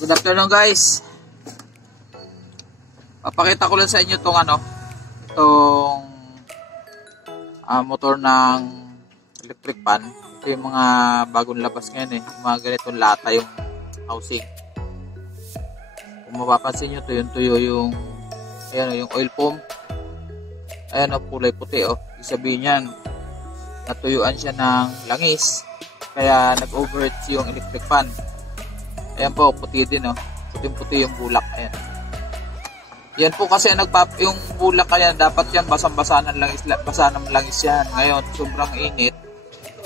Good afternoon guys. Papakita ko lang sa inyo itong motor ng electric fan. Ito yung mga bagong labas ngayon eh. Yung mga ganitong lata yung housing. Kung mapapansin nyo, tuyo yung yung oil pump. Ayan o, kulay puti o. Ibig sabihin yan, natuyuan siya ng langis. Kaya nag-overheat yung electric fan. Ayan po, puti din o. Puting-puti yung bulak. Ayan. Yan po kasi yung bulak kaya dapat yan basang-basa ng langis yan. Ngayon, sobrang init,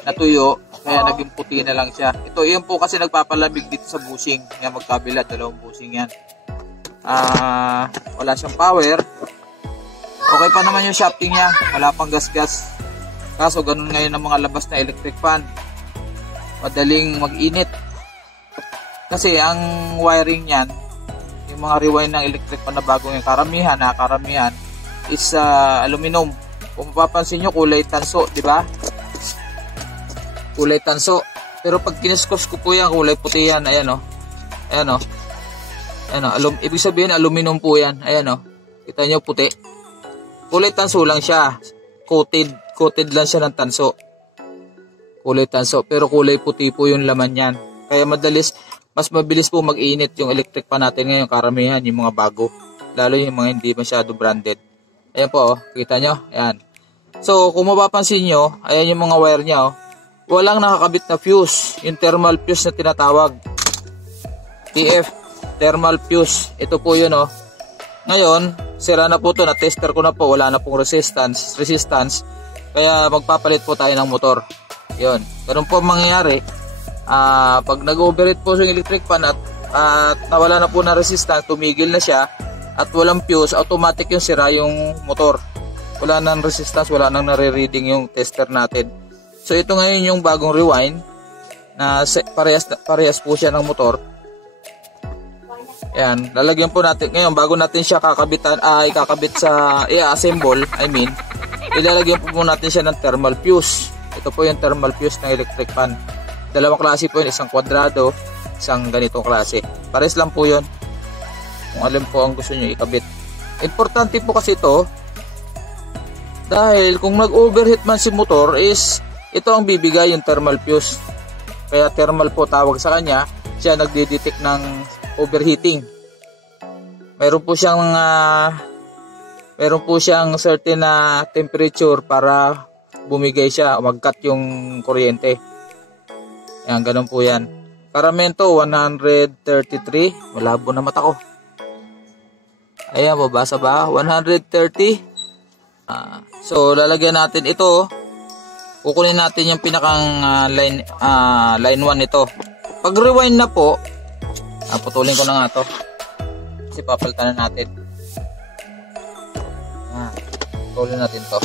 natuyo, kaya naging puti na lang siya. Yan po kasi nagpapalamig dito sa bushing. Yan magkabila, dalawang bushing yan. Wala siyang power. Okay pa naman yung shafting niya. Wala pang gas-gas. Kaso ganun ngayon ang mga labas na electric fan. Madaling mag-init. Kasi ang wiring niyan, yung mga rewind ng electric fan na bagong yung karamihan is aluminum. Kung mapapansin nyo, kulay tanso, di ba? Kulay tanso. Pero pag kiniskos ko po yan, kulay puti yan. Ayan o. Ayan o. Ayan o. Ibig sabihin, aluminum po yan. Ayan o. Kita nyo, puti. Kulay tanso lang siya. Coated lang siya ng tanso. Kulay tanso. Pero kulay puti po yung laman yan. Kaya mas mabilis po mag-init yung electric pan natin ngayon, karamihan yung mga bago, lalo yung mga hindi masyado branded. Ayan po, kita nyo, ayan. So kung mapapansin nyo, ayan yung mga wire nya, walang nakakabit na fuse, yung thermal fuse na tinatawag, TF, thermal fuse. Ito po yun Ngayon, sira na po to, na-tester ko na po, wala na pong resistance, kaya magpapalit po tayo ng motor. Yun, ganun po mangyayari. Pag nag-overheat po yung electric fan at nawala na po na resistance, tumigil na siya at walang fuse, automatic yung sira yung motor. Wala nang resistance, wala nang nare-reading yung tester natin. So ito ngayon yung bagong rewind na parehas po siya ng motor. Yan, lalagyan po natin ngayon bago natin siya ikakabit sa i-assemble, ilalagyan po natin siya ng thermal fuse. Ito po yung thermal fuse ng electric fan. Dalawang klase po yun, isang kwadrado, isang ganitong klase. Pares lang po yun. Kung alam po ang gusto nyo ikabit. Importante po kasi ito, dahil kung nag-overheat man si motor is, ito ang bibigay yung thermal fuse. Kaya thermal po tawag sa kanya, siya nagde-detect ng overheating. Meron po siyang certain na temperature para bumigay siya, mag-cut yung kuryente. Yan, ganun po yan. Karamento, 133. Malabo na mata ko. Ayan, mabasa ba? 130. So, lalagyan natin ito. Kukunin natin yung pinakang line 1 ito. Pag rewind na po, putulin ko na nga to. Kasi papalitan na natin. Putulin natin to.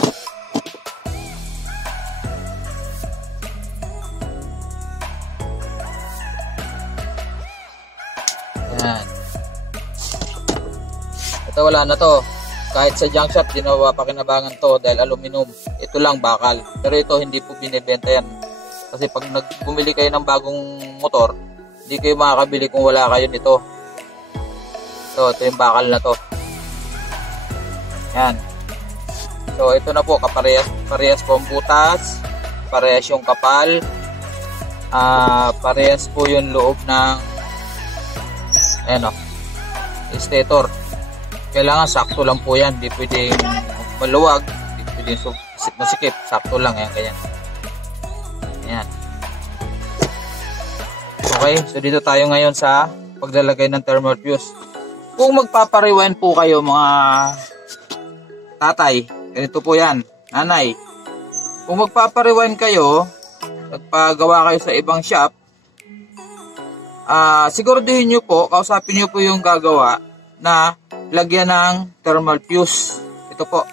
Yan. Ito wala na to. Kahit sa junk shop, di na mapapakinabangan to dahil aluminum. Ito lang bakal. Pero ito hindi po binibenta yan. Kasi pag bumili kayo ng bagong motor, hindi kayo makakabili kung wala kayo nito. So ito yung bakal na to. Yan. So ito na po, parehas po ang butas, parehas yung kapal, parehas po yung loob ng stator. Kailangan sakto lang po yan, hindi pwedeng maluwag, hindi pwedeng masikip, sakto lang yan, ganyan. Ayan. Okay, so dito tayo ngayon sa paglalagay ng thermal fuse. Kung magpaparewind po kayo mga tatay, ganito po yan, nanay. Kung magpaparewind kayo, nagpagawa kayo sa ibang shop, siguraduhin nyo po, kausapin nyo po yung gagawa na lagyan ng thermal fuse. Ito po,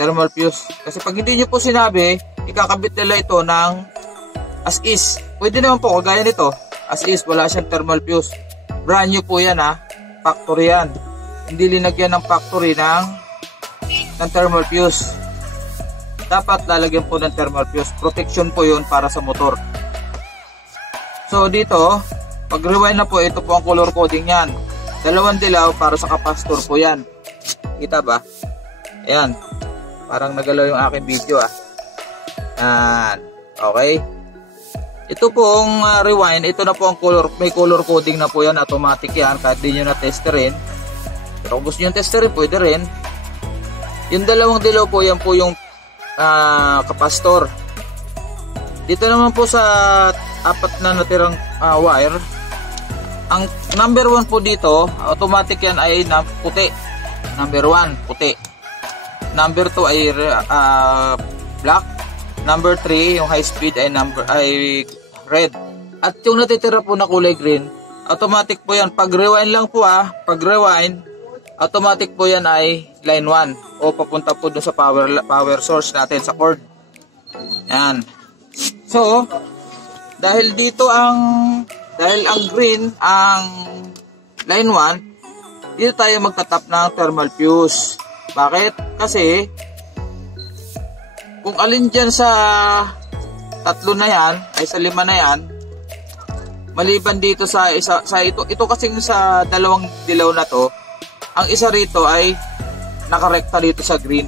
thermal fuse. Kasi pag hindi nyo po sinabi, ikakabit nila ito ng as is. Pwede naman po, kagaya nito, as is, wala siyang thermal fuse. Brand new po yan factory yan. Hindi linagyan ng factory ng thermal fuse. Dapat lalagyan po ng thermal fuse. Protection po yun para sa motor. So dito, Pag rewind na po, ito po ang color coding yan. Dalawang dilaw para sa capacitor po yan. Kita ba? Ayan. Parang nagalaw yung aking video Yan. Okay. Ito pong rewind, ito na po ang color, may color coding na po yan, automatic yan, kahit di nyo na testerin. Pero kung gusto nyo testerin, pwede rin. Yung dalawang dilaw po, yan po yung capacitor. Dito naman po sa apat na natirang wire, ang number 1 po dito, automatic yan ay puti. Number 1, puti. Number 2 ay black. Number 3, yung high speed ay red. At yung natitira po na kulay green, automatic po yan. Pag rewind lang po pag rewind, automatic po yan ay line 1 o papunta po doon sa power source natin sa cord. Yan. So, dahil ang green ang line 1, dito tayo magtatap ng thermal fuse. Bakit? Kasi kung alin dyan sa tatlo na yan, ay sa 5 na yan, maliban dito sa ito kasing sa dalawang dilaw na to, ang isa rito ay nakarekta dito sa green.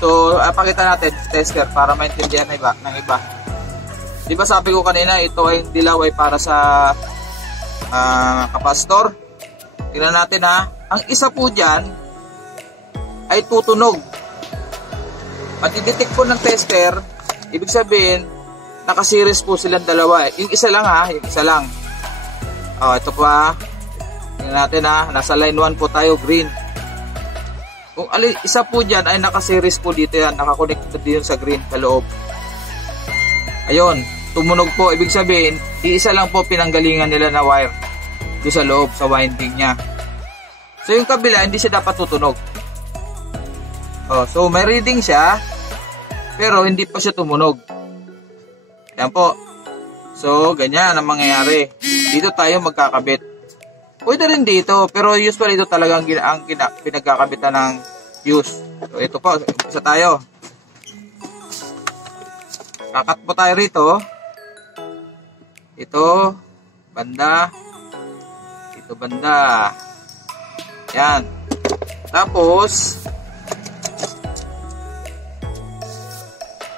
So, pakita natin tester para maintindihan ng iba. Di ba sabi ko kanina, ito ay dilaw ay para sa capacitor. Tingnan natin ang isa po dyan ay tutunog. Matidetect po ng tester, ibig sabihin, nakasiris po silang dalawa. Yung isa lang yung isa lang. Ito pa. Tingnan natin nasa line 1 po tayo, green. Kung isa po dyan ay nakasiris po dito yan, nakakonect din sa green sa loob. Ayun, tumunog po. Ibig sabihin, iisa lang po pinanggalingan nila na wire doon sa loob, sa winding niya. So yung kabila, hindi siya dapat tutunog. So may reading siya, pero hindi pa siya tumunog. Yan po. So ganyan ang mangyayari. Dito tayo magkakabit. Pwede rin dito, pero usually ito talagang ang pinagkakabitan ng fuse. So ito po, isa tayo. Kakat po tayo rito. Ito, banda. Ito, banda. Yan. Tapos,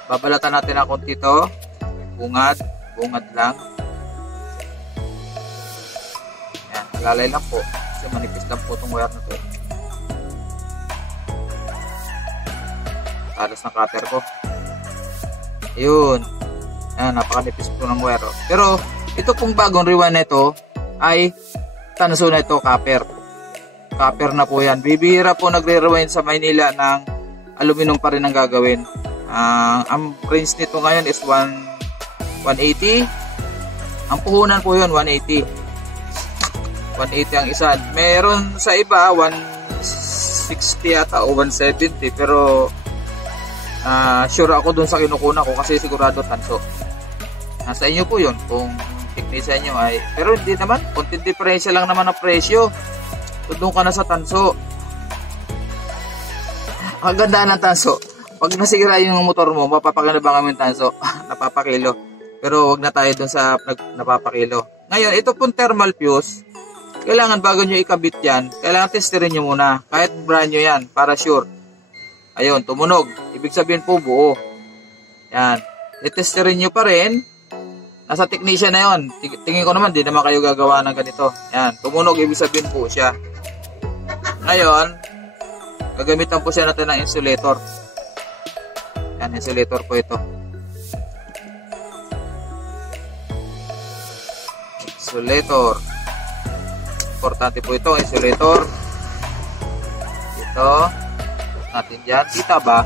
babalatan natin ang konti ito. Bungad lang. Yan, lalay lang po. Kasi manipis lang po itong wire na ito. Talas ng cutter ko. Ayun. Yan, napakanipis po ng wire. Pero, ito pong bagong rewind na ito ay tanso na ito, copper. Copper na po yan. Bibihira po nagre-rewind sa Maynila ng aluminum pa rin ang gagawin. Ang range nito ngayon is 180. Ang puhunan po yun, 180. 180 ang isa. Meron sa iba, 160 ata o 170. Pero, sure ako dun sa kinukuna ko kasi sigurado tanso. Nasa inyo po yun kung technician nyo ay. Pero hindi naman, konting diferensya lang naman ang presyo. So, doon ka na sa tanso. Ang ganda ng tanso. Pag nasira yung motor mo, mapapaganda ba kami tanso? Napapakilo. Pero wag na tayo dun sa napapakilo. Ngayon, ito pong thermal fuse, kailangan bago nyo ikabit yan, kailangan testerin nyo muna. Kahit brand nyo yan, para sure. Ayun, tumunog. Ibig sabihin po buo. Yan. I-testerin nyo pa rin. Nasa technician na yun. Tingin ko naman, di naman kayo gagawa ng ganito. Yan, tumunog. Ibig sabihin po siya. Ngayon, gagamitan po siya natin ng insulator. Yan, insulator po ito. Insulator. Importante po ito, insulator. Ito. Natin dyan. Kita ba?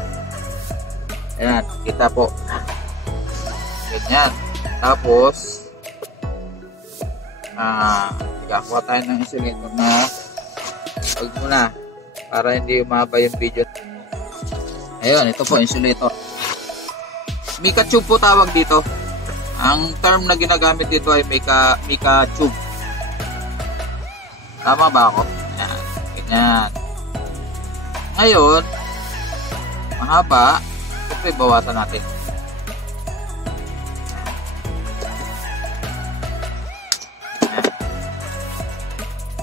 Ayan, kita po. Ganyan. Tapos, igakuha tayo ng insulator na huwag muna para hindi umaba yung video. Ayun, ito po, insulator. Mica tube po tawag dito. Ang term na ginagamit dito ay mica tube. Tama ba ako? Ayan, ganyan. Ngayon, mahaba. Siyempre, bawasan natin.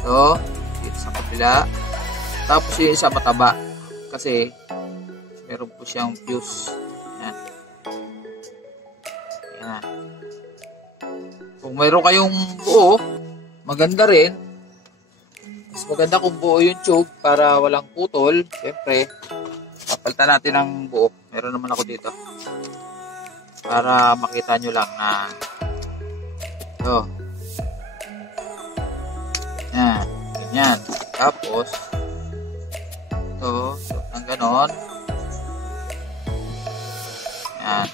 Ito, dito sa kabila. Tapos yung isa mataba. Kasi, meron po siyang fuse. Yan. Yan. Kung mayroon kayong buo, maganda rin. Mas maganda kung buo yung tube para walang putol. Siyempre, papalitan natin ng buo. Meron naman ako dito. Para makita nyo lang na ito. Yan. Ganyan. Tapos, ito. Suot ng ganon. Yan.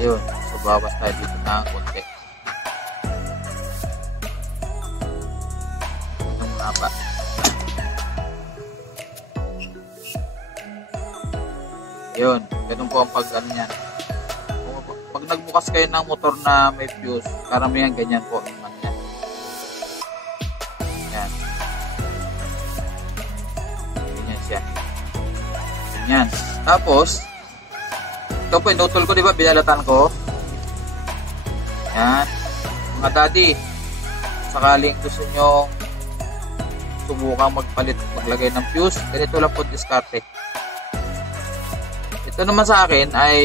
Yun. So, bawas tayo dito ng konti. Ito muna pa. Yun. Ganun po ang pag-ano yan. Pag nagbukas kayo ng motor na may fuse, karamihan ganyan po naman yan. Yan. Ganyan siya. Ganyan. Tapos, ito po, inutol ko, diba? Binalatan ko. Yan. Mga daddy, sakaling gusto nyo subukang magpalit, maglagay ng fuse, ganito lang po diskarte. Ito naman sa akin ay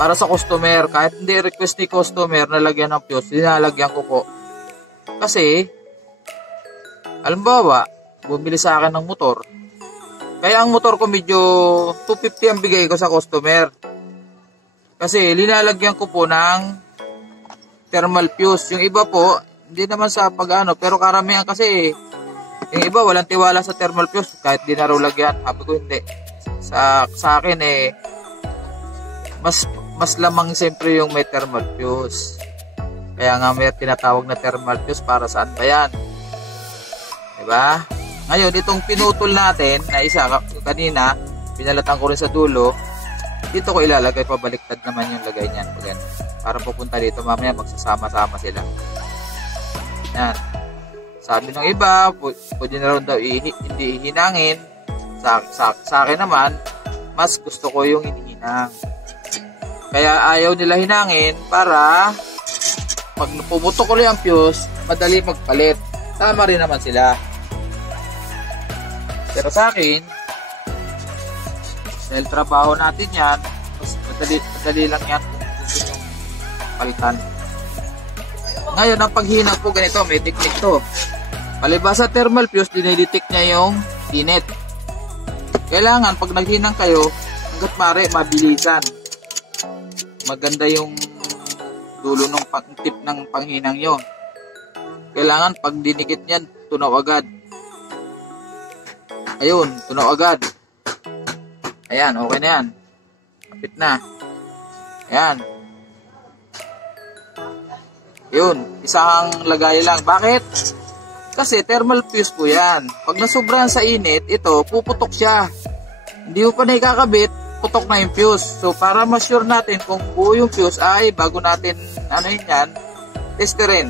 para sa customer. Kahit hindi request ni customer na lagyan ng fuse, dinalagyan ko po. Kasi, halimbawa, bumili sa akin ng motor. Kaya ang motor ko medyo 250 ang bigay ko sa customer. Kasi, linalagyan ko po ng thermal fuse. Yung iba po, hindi naman sa pag-ano, pero karamihan kasi, yung iba walang tiwala sa thermal fuse. Kahit di na raw lagyan, sabi ko hindi. Sa akin mas lamang siyempre yung may thermal fuse. Kaya nga may tinatawag na thermal fuse, para saan ba yan? Diba? Ngayon, itong pinutol natin na isa kanina, pinalatan ko rin sa dulo, dito ko ilalagay, pabaliktad naman yung lagay niyan. Para pupunta dito, mamaya magsasama-sama sila. Yan. Sabi ng iba, pwede na rin daw hindi ihinangin. Sa akin naman, mas gusto ko yung hinihinang. Kaya ayaw nila hinangin para pag pumutok ulit ang fuse, madali magpalit. Tama rin naman sila. Pero sa akin, dahil trabaho natin yan, mas madali lang yan kung gusto nyo palitan. Ngayon, ang paghinang po ganito, may technique to. Palibasa thermal fuse, dinidetect niya yung init. Kailangan, pag naghinang kayo, hanggat mare, mabilisan. Maganda yung dulo ng tip ng panghinang nyo. Kailangan, pag dinikit niyan, tunaw agad. Ayun, tunaw agad. Ayan, okay na yan. Kapit na. Ayan. Yun, isang lagay lang. Bakit? Kasi thermal fuse po yan. Pag nasobrahan sa init, ito, puputok siya. Hindi mo pa na ikakabit, putok na yung fuse. So, para ma-sure natin kung buo yung fuse, ay bago natin, ano yun yan, testerin.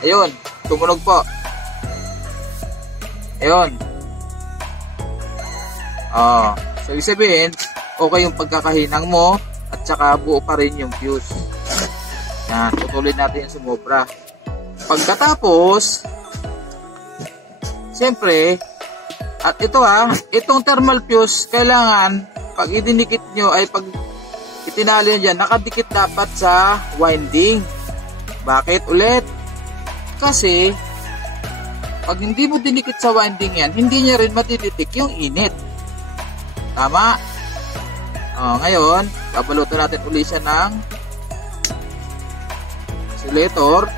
Ayun, tumunog po. Ayun. So, ibig sabihin, okay yung pagkakahinang mo, at saka buo pa rin yung fuse. Yan, putulin natin yung sumobra. Pagkatapos, siyempre, at ito itong thermal fuse, kailangan, pag idinikit nyo, ay pag itinali nyo dyan, nakadikit dapat sa winding. Bakit ulit? Kasi, pag hindi mo dinikit sa winding yan, hindi niya rin matiditik yung init. Tama? Ngayon, babalutan natin ulit siya ng insulator.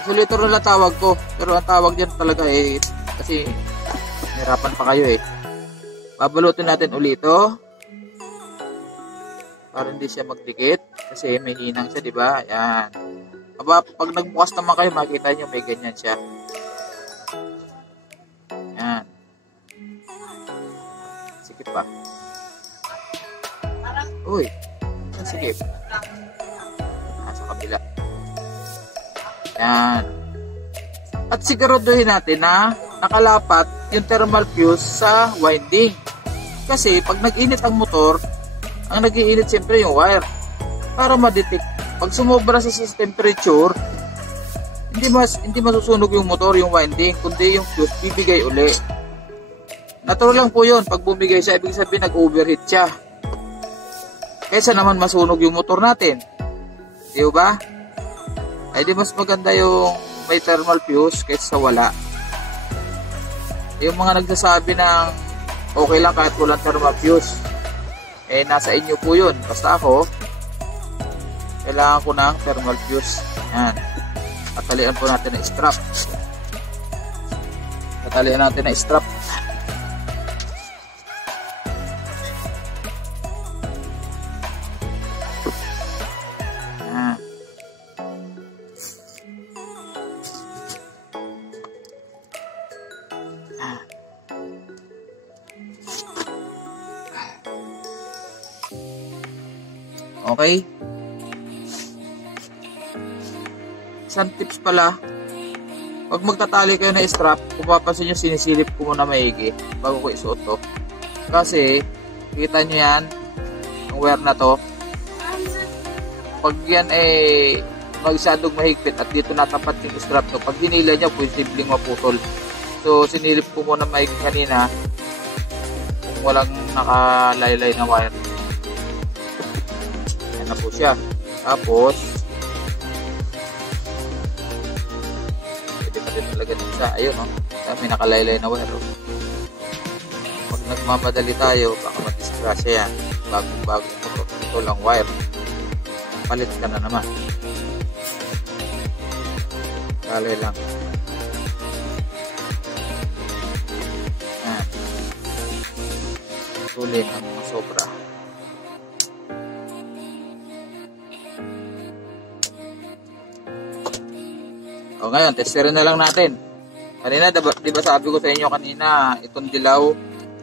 Insulator na tawag ko. Pero ang tawag dyan talaga kasi hirapan pa kayo Babalutin natin ulit ito. Para hindi siya magdikit. Kasi may hinang siya, diba? Ayan. Pag nagbukas naman kayo, makikita nyo may ganyan siya. Ayan. Sikip pa. Uy. Sikip. Sa kabila. Ayan. At siguraduhin natin na nakalapat yung thermal fuse sa winding. Kasi pag nag-init ang motor, ang nag-iinit siyempre yung wire. para ma-detect. Pag sumobra sa temperature, hindi masusunog yung motor, yung winding, kundi yung fuse bibigay uli. Natural lang po yun. Pag bumigay siya, ibig sabihin nag-overheat siya. Kaysa naman masunog yung motor natin. Di ba? Ay di mas maganda yung may thermal fuse kaysa wala. Yung mga nagsasabi ng okay lang kahit walang thermal fuse, eh nasa inyo po yun. Basta ako, kailangan ko ng thermal fuse. Yan. Tatalian po natin ng strap. Tatalian natin ng strap. Yan. Okay. Isang tips pala, pag magtatali kayo na strap, kung papansin nyo, sinisilip ko muna maigi bago ko isuot to. Kasi, kita nyo yan, yung wire na to. Pag yan eh, magsadong mahigpit at dito natapat yung strap to, pag hinila nyo, posibleng maputol. So, sinilip ko muna maigi kanina, kung walang nakalaylay na wire. Yan na po siya. Tapos, talaga din sa ayun may nakalaylay na wire. Pag nagmamadali tayo baka madisgrasya yan, bagong motor, ito lang wire, palit ka na naman, kalay lang. Tuloy ang mga sobra. O ngayon, testerin na lang natin. Kanina, diba sabi ko sa inyo kanina, itong dilaw,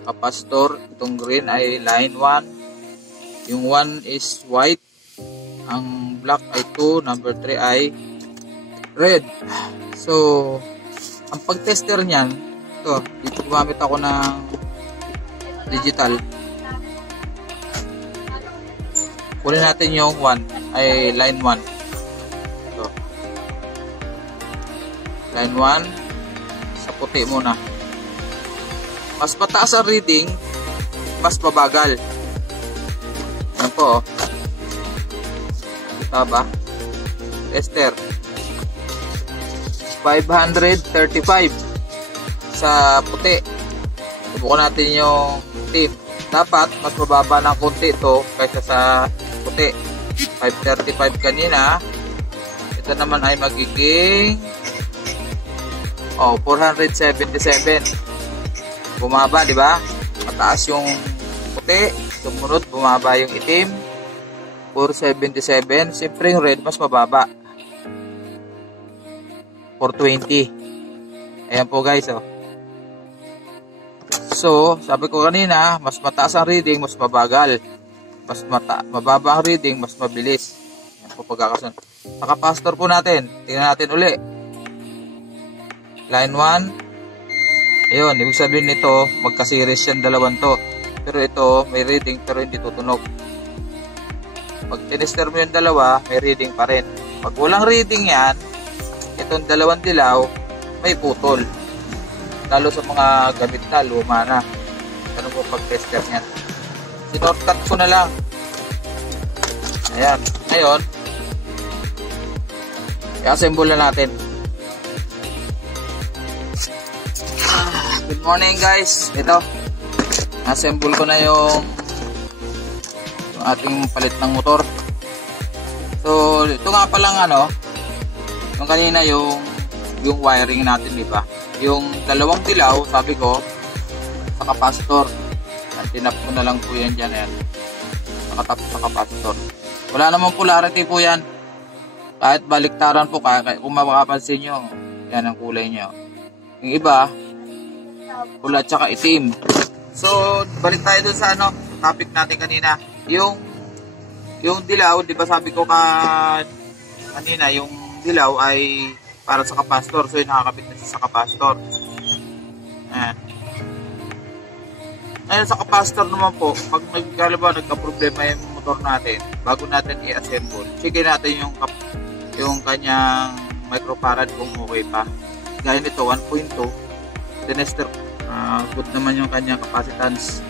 kapastor, itong green ay line 1. Yung 1 is white. Ang black ay 2, number 3 ay red. So, ang pag-tester niyan, ito, dito gumamit ako ng digital. Kunin natin yung 1, ay line 1. Line 1 sa puti muna. Mas mataas ang reading, mas mabagal. Yan po. Kita ba? Tester. 535 sa puti. Subukan natin yung tip. Dapat mas mababa ng konti ito kaysa sa puti. 535 kanina. Ito naman ay magiging 477. Bumaba, di ba? Mataas yung puti, sumunod bumaba yung itim. 477. Siyempre yung red mas mababa. 420. Ayan po guys, oh. So, sabi ko kanina, mas mataas ang reading, mas mabagal. Mas mababa ang reading, mas mabilis. Ayan po pagkakasunod. Nakapastor po natin. Tingnan natin uli. Line 1. Ayun, ibig sabihin nito, magka-series yan dalawang to. Pero ito, may reading pero hindi tutunog. Pag tinester mo yung dalawa, may reading pa rin. Pag walang reading yan, itong dalawang dilaw, may putol. Lalo sa mga gamit na, luma na. Ganun po pag-tester yan. Sinortcut ko na lang. Ayan. Ngayon, i-assemble na natin. Good morning guys. Ito, assemble ko na yung ating palit ng motor. So, ito nga palang yung kanina yung wiring natin, di ba? Yung dalawang dilaw, sabi ko, sa kapastor. Tinap ko na lang po yan dyan. Ayan. Nakatap sa kapastor. Wala namang polarity po yan. Kahit baliktaran po, kung makapansin nyo, yan ang kulay nyo. Yung iba, pula tsaka itim. So, balik tayo dun sa topic natin kanina. Yung dilaw, di ba sabi ko kanina, yung dilaw ay para sa kapastor. So, yung nakakabit na siya sa kapastor. Ayan. Ngayon sa kapastor naman po, pag nagka-problema yung motor natin, bago natin i-assemble, check natin yung kanyang microfarad kung okay pa. Gaya nito 1.2 tenester, good naman yung kanyang capacitance,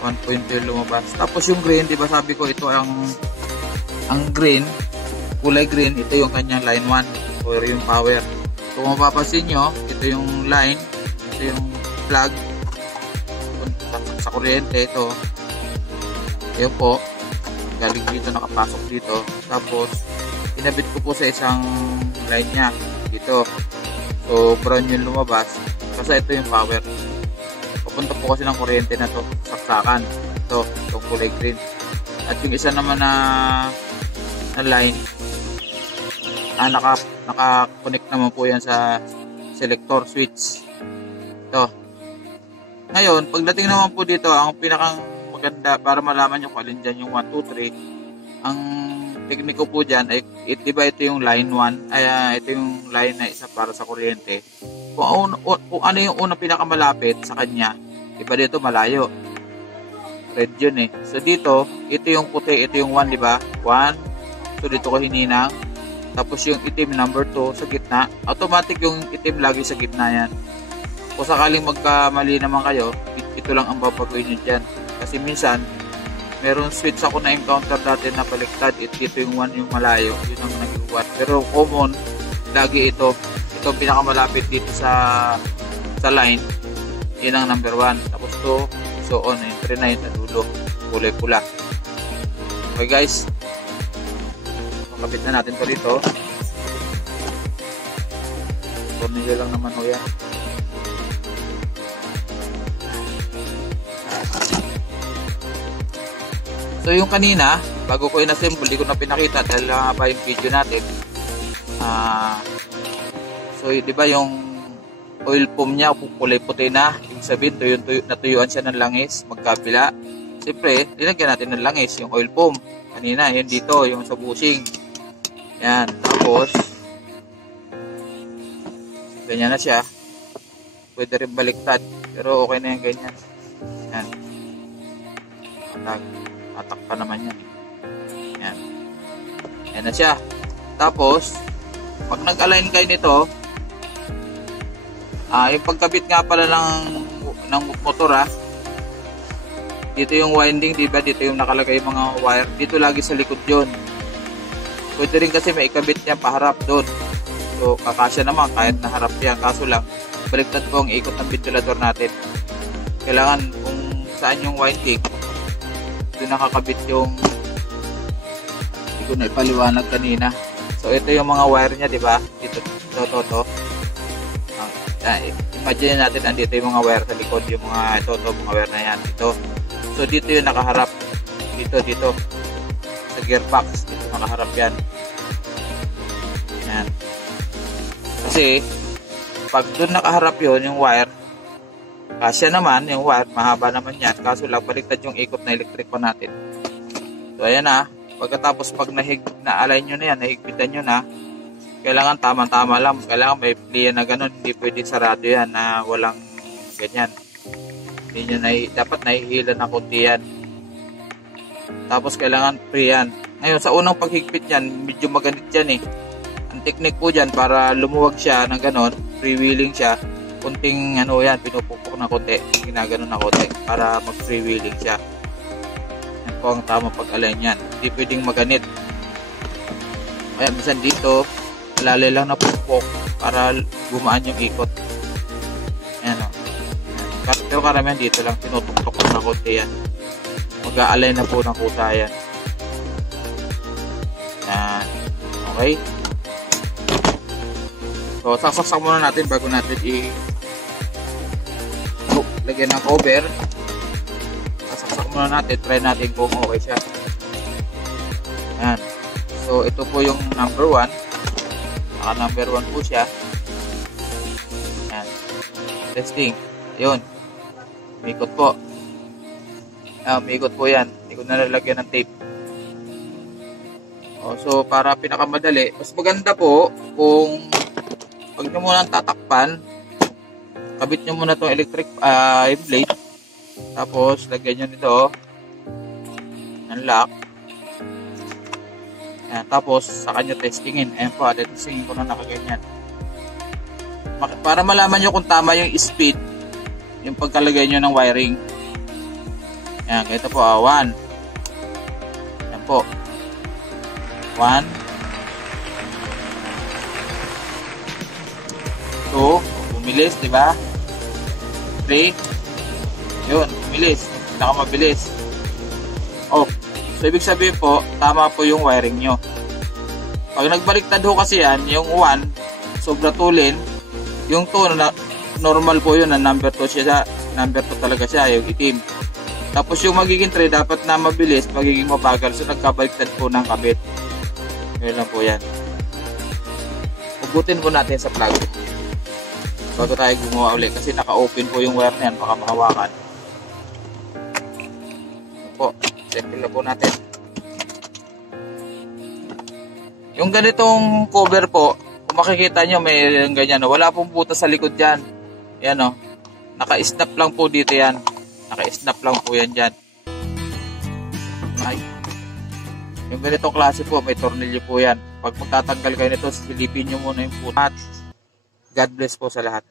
1.2 lumabas. Tapos yung green, di ba sabi ko ito ang green, kulay green, ito yung kanyang line 1 or yung power. Kung mapapansin nyo, ito yung line, ito yung plug sa kuryente. Ito yun po, galing dito, nakapasok dito. Tapos inabit ko po sa isang line nya dito, so brown yung lumabas kasi ito yung power. Papunta po kasi ng kuryente na to, saksakan itong kulay green. At yung isa naman na line, naka-connect naman po yan sa selector switch. Ito. Ngayon, pagdating naman po dito, ang pinakang maganda para malaman nyo kung alin dyan yung 1, 2, 3, ang tekniko po dyan ay, diba ito yung line 1, ay ito yung line na isa para sa kuryente. Kung ano yung unang pinakamalapit sa kanya, diba dito malayo, red yun eh. So dito, ito yung puti, ito yung 1, diba? 1, so dito ko hininang. Tapos yung itim number 2 sa gitna, automatic yung itim lagi sa gitna yan. Kung sakaling magkamali naman kayo, ito lang ang babaguhin nyo dyan. Kasi minsan, meron switch ako na encounter dati na baliktad, dito yung 1 yung malayo, yun ang nag-1. Pero common, lagi ito pinakamalapit dito sa line, yun ang number 1. Tapos 2, so on, yung 3 na yun sa dulo, kulay pula. Okay guys, makapit na natin to dito. Tornilyo lang naman ho yan. So yung kanina, bago ko in-assemble, di ko na pinakita dahil ba yung video natin. So di ba yung oil pump niya kulay puti na, ibig sabihin natuyuan siya ng langis magkabila. Siyempre, linagyan natin ng langis yung oil pump. Kanina, yun dito, yung sa bushing. Yan, tapos ganyan na siya. Pwede rin baliktad, pero okay na yung ganyan. Yan. Atak pa naman yan. Yan. Yan na siya. Tapos, pag nag-align kayo nito, yung pagkabit nga pala ng motor dito yung winding, diba? Dito yung nakalagay yung mga wire. Dito lagi sa likod yun. Pwede rin kasi may ikabit niya paharap doon. So, kakasya naman kahit naharap yan. Kaso lang, baliktad po ang ikot ng ventilador natin. Kailangan kung saan yung winding, doon nakakabit yung, hindi ko na ipaliwanag kanina. So ito yung mga wire nya, diba? Dito. Imagine natin andito yung mga wire sa likod, yung mga mga wire na yan dito. So dito yung nakaharap, dito sa gearbox, dito nakaharap yan. Yan. Kasi pag doon nakaharap yun yung wire, kasya naman yung wire, mahaba naman yan, kaso lang baliktad yung ikot na electric pa natin. So ayan na, pagkatapos pag na-align nyo na yan, nahigpitan nyo na, kailangan tama-tama lang, kailangan may play na ganun, hindi pwede sarado yan na walang ganyan. Hindi nyo dapat nahihila na konti yan. Tapos kailangan free yan. Ngayon sa unang paghigpit yan, medyo maganit yan eh. Ang technique po dyan para lumuwag siya ng ganun, freewheeling siya, kunting yan, pinupupok na konti, ginaganon na konti para mag freewheeling siya. Yan po ang tamang pag-align yan, hindi pwedeng maganit. Kaya minsan dito lalay lang na pupok para gumaan yung ikot. Yan o. Pero karamihan dito lang tinutuktok na konti yan, mag-a-align na po ng kusa yan. Yan, okay. So sasaksak muna natin bago natin lagyan ng cover. Sasaksak muna natin, try natin kung okay siya. Yan. So ito po yung number 1. Naka number 1 po siya. Yan. Testing. Ayun. Umikot po. Umikot po yan. Hindi ko nalalagyan ng tape. So para pinakamadali, mas maganda po kung pag nyo muna tatakpan, kabit nyo muna itong electric blade, tapos lagyan nyo nito ng lock, Ayan, tapos saka nyo testingin. Ayan po, testingin ko na nakaganyan. Para malaman nyo kung tama yung speed, yung pagkalagay nyo ng wiring. Ayan, ito po, 1. Ayan po. 1. 2. Bumilis, diba? 3. Yun, bumilis. Pinakamabilis. Off. So, ibig sabihin po, tama po yung wiring nyo. Pag nagbaliktad ho kasi yan, yung 1, sobra tulin, yung 2, normal po yun, na number 2 siya, number 2 talaga siya, yung itim. Tapos yung magiging 3, dapat na mabilis, magiging mabagal, so nagkabaliktad po ng kabit. Yun lang po yan. Ubutin po natin sa plug. Bago tayo gumawa ulit, kasi naka-open po yung wire na yan, baka mahawakan. Po, settle na po natin. Yung ganitong cover po, kung makikita nyo may ganyan, wala pong butas sa likod dyan. Yan o, naka-snap lang po dito yan. Naka-snap lang po yan dyan. Ay. Yung ganitong klase po, may tornilyo po yan. Pag magtatanggal kayo nito, silipin nyo muna yung putas. God bless po sa lahat.